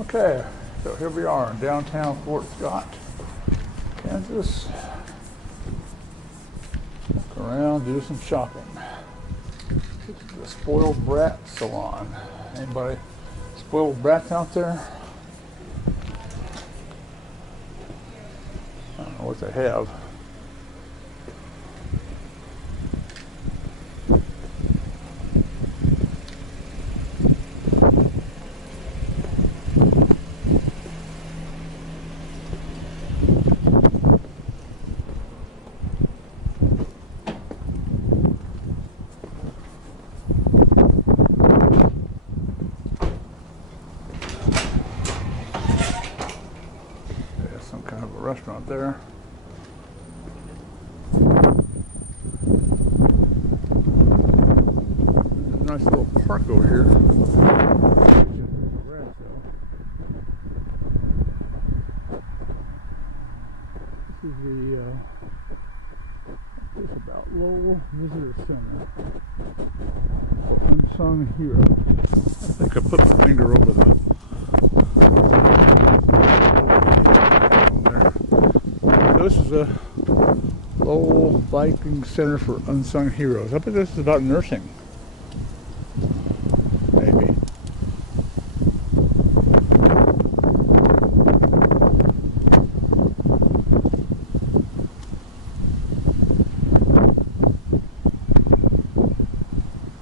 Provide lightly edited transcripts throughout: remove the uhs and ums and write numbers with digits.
Okay, so here we are in downtown Fort Scott, Kansas. Look around, do some shopping. This is the Spoiled Brat Salon. Anybody spoiled brats out there? I don't know what they have. Some kind of a restaurant there. Nice little park over here. This is the it's about Lowell Visitor Center for Unsung Heroes. I think I put my finger over the This is a Lowell Viking Center for Unsung Heroes. I bet this is about nursing. Maybe.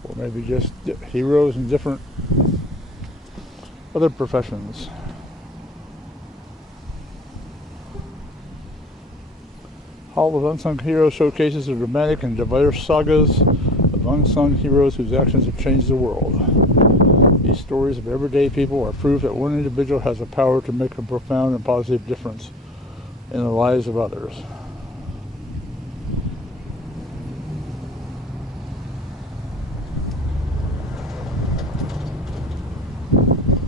Or maybe just heroes in different other professions. Hall of Unsung Heroes showcases the dramatic and diverse sagas of unsung heroes whose actions have changed the world. These stories of everyday people are proof that one individual has the power to make a profound and positive difference in the lives of others.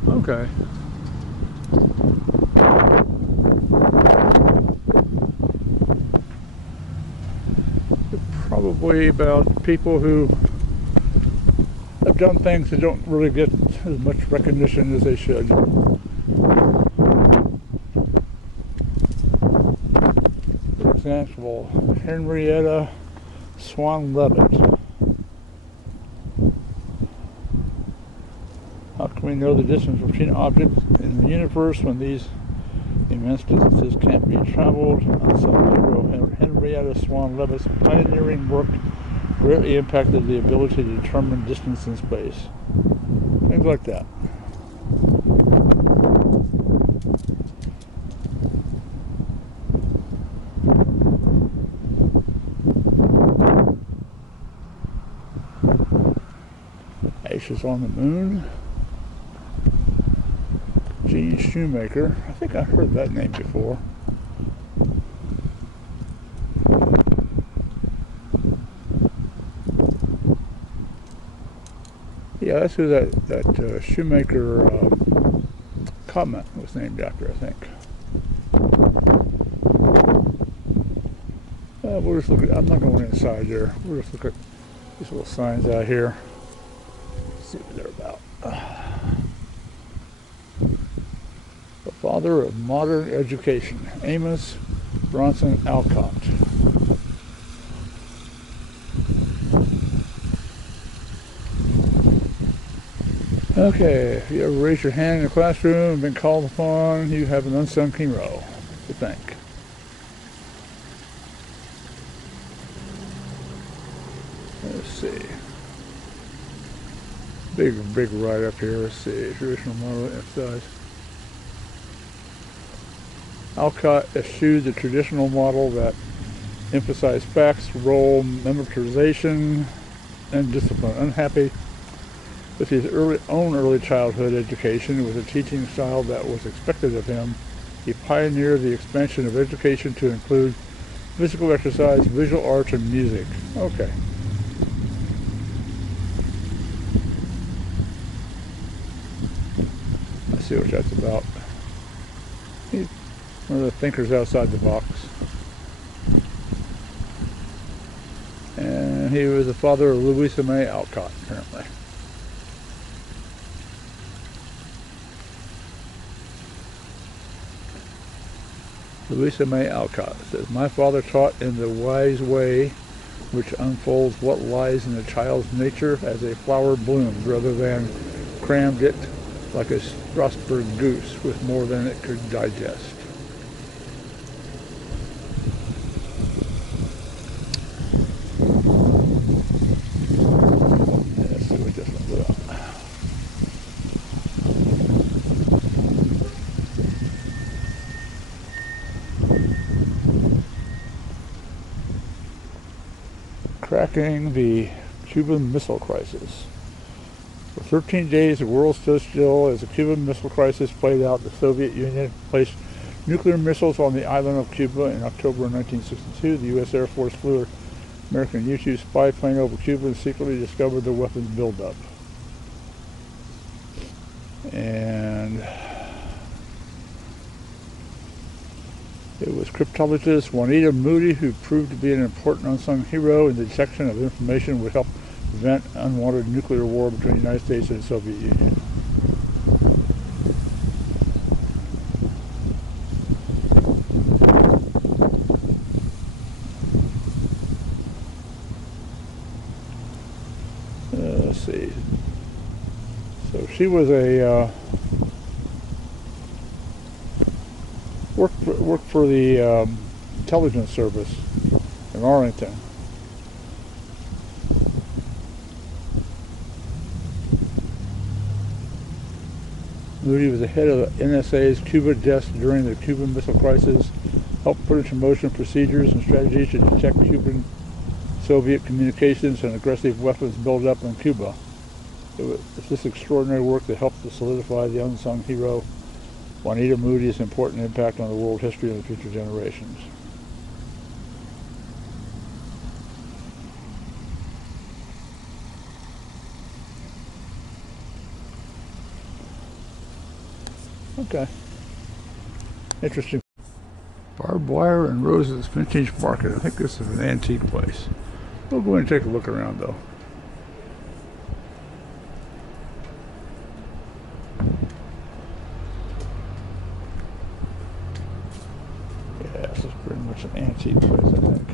Okay. Probably about people who have done things that don't really get as much recognition as they should. For example, Henrietta Swan Leavitt. How can we know the distance between objects in the universe when these immense distances can't be traveled? Unsung hero Henrietta Swan Leavitt's pioneering work greatly impacted the ability to determine distance in space. Things like that. Ashes on the Moon. Gene Shoemaker. I think I've heard that name before. Yeah, that's who that Shoemaker comment was named after, I think. We'll just look at, I'm not going inside there. We'll just look at these little signs out here. See what they're about. The father of modern education, Amos Bronson Alcott. Okay, if you ever raise your hand in a classroom and been called upon, you have an unsung hero to thank. Let's see. Big right up here. Let's see. Traditional model emphasized. Alcott eschewed the traditional model that emphasized facts, role, memorization, and discipline. Unhappy with his early childhood education with a teaching style that was expected of him, he pioneered the expansion of education to include physical exercise, visual arts, and music. Okay. Let's see what that's about. He's one of the thinkers outside the box. And he was the father of Louisa May Alcott, apparently. Louisa May Alcott says, my father taught in the wise way which unfolds what lies in a child's nature as a flower blooms, rather than crammed it like a Strasbourg goose with more than it could digest. Let's see what this one's about. Cracking the Cuban Missile Crisis. For 13 days, the world stood still as the Cuban Missile Crisis played out. The Soviet Union placed nuclear missiles on the island of Cuba in October 1962. The U.S. Air Force flew an American U-2 spy plane over Cuba and secretly discovered the weapons buildup. And it was cryptologist Juanita Moody who proved to be an important unsung hero in the detection of information that would help prevent unwanted nuclear war between the United States and the Soviet Union. Let's see. So she was a worked for the intelligence service in Arlington. Moody was the head of the NSA's Cuba desk during the Cuban Missile Crisis, helped put into motion procedures and strategies to detect Cuban-Soviet communications and aggressive weapons buildup in Cuba. It was this extraordinary work that helped to solidify the unsung hero Juanita Moody's important impact on the world history and the future generations. Okay. Interesting. Barbed wire and roses, vintage market. I think this is an antique place. We'll go and take a look around though. Yeah, this is pretty much an antique place, I think.